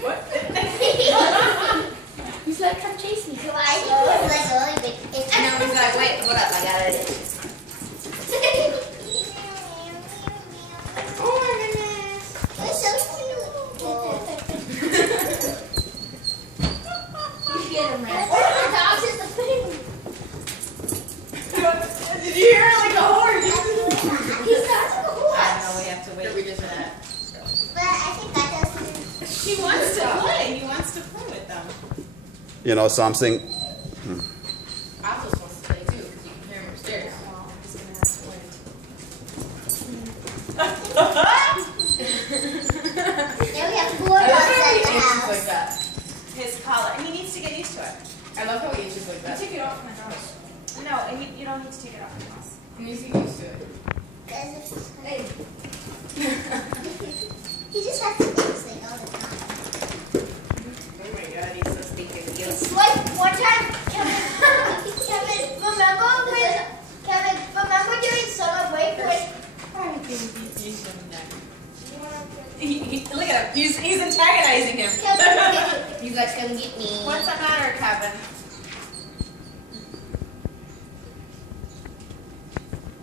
What? He's like, come chase me. So I think he was like really big. And then he's like, wait, hold up, I got it. Oh my goodness. We're so cute. You get him, man. One of the dogs is the pig. Did you hear it like a horse? He's not a I horse. know, we have to wait. We're just gonna. But I think that does something. He wants to play. He wants to play with them. You know something? Athos wants to play too, because you can hear him upstairs. He's gonna have to wait. Now we have 4 dogs I love how at he the itches house. like that. His collar. He needs to get used to it. I love how he itches like that. Take it off my house. No, you don't need to take it off my house. He needs to get used to it. Hey. He just has to do this thing all the time. Oh my god, he's so stinking cute. It's like one time, Kevin, remember during summer break when Look at him. He's antagonizing him. Kevin, You guys gonna get me. What's the matter, Kevin?